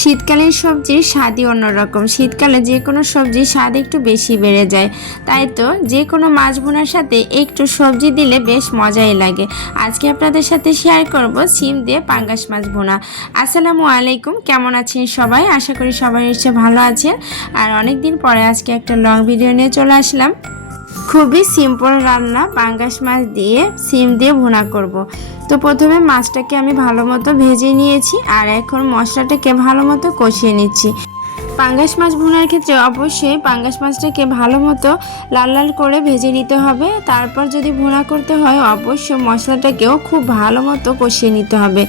শীতকালীন সবজির স্বাদই অন্যরকম। শীতকালে যে কোনো সবজির স্বাদ একটু বেশি বেড়ে যায়। তাই তো যে কোনো মাছ ভুনার সাথে একটু সবজি দিলে বেশ মজাই লাগে। আজকে আপনাদের সাথে শেয়ার করব সিম দিয়ে পাঙ্গাস মাছ ভুনা। আসসালামু আলাইকুম, কেমন আছেন সবাই? আশা করি সবাই এসে ভালো আছেন। আর অনেক দিন পরে আজকে একটা লং ভিডিও নিয়ে চলে আসলাম। খুবই সিম্পল রান্না, পাঙ্গাস মাছ দিয়ে সিম দিয়ে ভুনা করব। তো প্রথমে মাছটাকে আমি ভালো মতো ভেজে নিয়েছি আর এখন মশলাটাকে ভালো মতো কষিয়ে নিচ্ছি। পাঙ্গাস মাছ ভুনার ক্ষেত্রে অবশ্যই পাঙ্গাস মাছটাকে ভালো মতো লাল লাল করে ভেজে নিতে হবে। তারপর যদি ভুনা করতে হয় অবশ্যই মশলাটাকেও খুব ভালো মতো কষিয়ে নিতে হবে।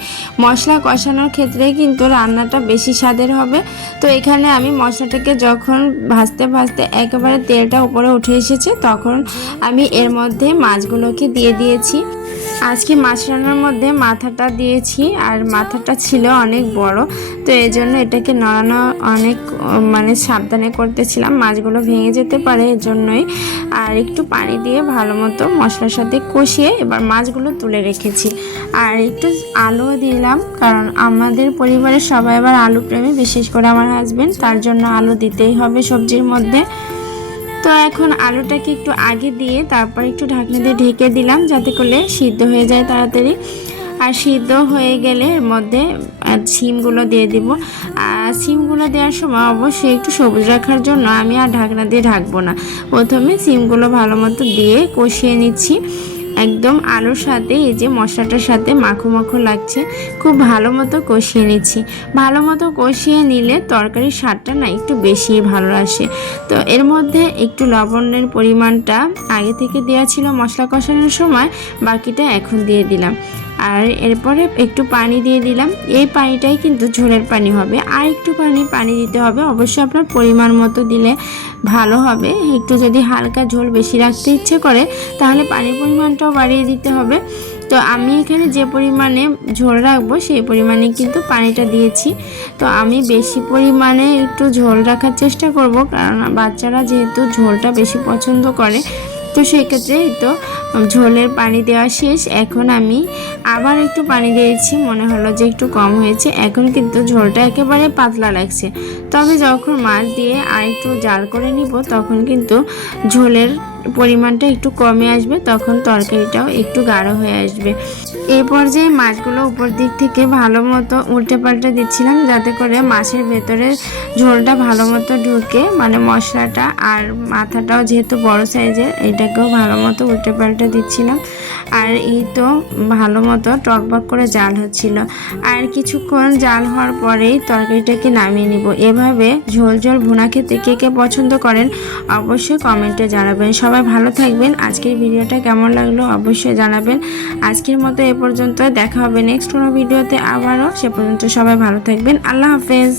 মশলা কষানোর ক্ষেত্রে কিন্তু রান্নাটা বেশি স্বাদের হবে। তো এখানে আমি মশলাটাকে যখন ভাজতে ভাজতে একেবারে তেলটা উপরে উঠে এসেছে তখন আমি এর মধ্যে মাছগুলোকে দিয়ে দিয়েছি। আজকে মাছ রান্নার মধ্যে মাথাটা দিয়েছি আর মাথাটা ছিল অনেক বড়, তো এই জন্য এটাকে নড়ানো অনেক সাবধানে করতেছিলাম, মাছগুলো ভেঙে যেতে পারে এজন্যই। আর একটু পানি দিয়ে ভালো মতো মশলার সাথে কষিয়ে এবার মাছগুলো তুলে রেখেছি। আর একটু আলুও দিলাম, কারণ আমাদের পরিবারের সবাই আবার আলু প্রেমী, বিশেষ করে আমার হাজবেন্ড, তার জন্য আলু দিতেই হবে সবজির মধ্যে। তো এখন আলুটাকে একটু আগে দিয়ে তারপর একটু ঢাকনা দিয়ে ঢেকে দিলাম যাতে করে সিদ্ধ হয়ে যায় তাড়াতাড়ি। আর সিদ্ধ হয়ে গেলে এর মধ্যে সিমগুলো দিয়ে দিব। আর সিমগুলো দেওয়ার সময় অবশ্যই একটু সবুজ রাখার জন্য আমি আর ঢাকনা দিয়ে ঢাকবো না, প্রথমে সিমগুলো ভালো মতো দিয়ে কষিয়ে নিচ্ছি। একদম আলুর সাথে এই যে মশলাটার সাথে মাখো মাখো লাগছে, খুব ভালো মতো কষিয়ে নিচ্ছি। ভালো মতো কষিয়ে নিলে তরকারির স্বাদটা না একটু বেশি ভালো আসে। তো এর মধ্যে একটু লবণের পরিমাণটা আগে থেকে দেওয়া ছিল মশলা কষানোর সময়, বাকিটা এখন দিয়ে দিলাম। আর এরপরে একটু পানি দিয়ে দিলাম। এই পানিটাই কিন্তু ঝোলের পানি হবে, আর একটু পানি দিতে হবে। অবশ্যই আপনার পরিমাণ মতো দিলে ভালো হবে। একটু যদি হালকা ঝোল বেশি রাখতে ইচ্ছে করে তাহলে পানির পরিমাণটাও বাড়িয়ে দিতে হবে। তো আমি এখানে যে পরিমাণে ঝোল রাখবো সেই পরিমাণে কিন্তু পানিটা দিয়েছি। তো আমি বেশি পরিমাণে একটু ঝোল রাখার চেষ্টা করব, কারণ বাচ্চারা যেহেতু ঝোলটা বেশি পছন্দ করে। তো সেক্ষেত্রে তো ঝোলের পানি দেওয়া শেষ, এখন আমি আবার একটু পানি দিয়েছি, মনে হলো যে একটু কম হয়েছে। এখন কিন্তু ঝোলটা একেবারে পাতলা লাগছে, তবে যখন মাছ দিয়ে আর একটু জাল করে নিব তখন কিন্তু ঝোলের পরিমাণটা একটু কমে আসবে, তখন তরকারিটাও একটু গাঢ় হয়ে আসবে। এই পর্যায়ে মাছগুলো উপর দিক থেকে ভালো মতো উল্টে পাল্টে দিচ্ছিলাম যাতে করে মাছের ভেতরে ঝোলটা ভালো মতো ঢুকে, মশলাটা আর মাথাটাও যেহেতু বড় সাইজের, এটাকেও ভালো মতো উল্টে পাল্টে দিচ্ছিলাম। আর এই তো ভালো মতো টকবক করে জাল হচ্ছিল। আর কিছুক্ষণ জাল হওয়ার পরেই তরকারিটাকে নামিয়ে নিব। এভাবে ঝোল ঝোল ভুনা খেতে কে কে পছন্দ করেন অবশ্যই কমেন্টে জানাবেন। সবাই ভালো থাকবেন। আজকের ভিডিওটা কেমন লাগলো অবশ্যই জানাবেন। আজকের মতো এ পর্যন্ত, দেখা হবে নেক্সট কোনো ভিডিওতে আবারও। সে পর্যন্ত সবাই ভালো থাকবেন। আল্লাহ হাফেজ।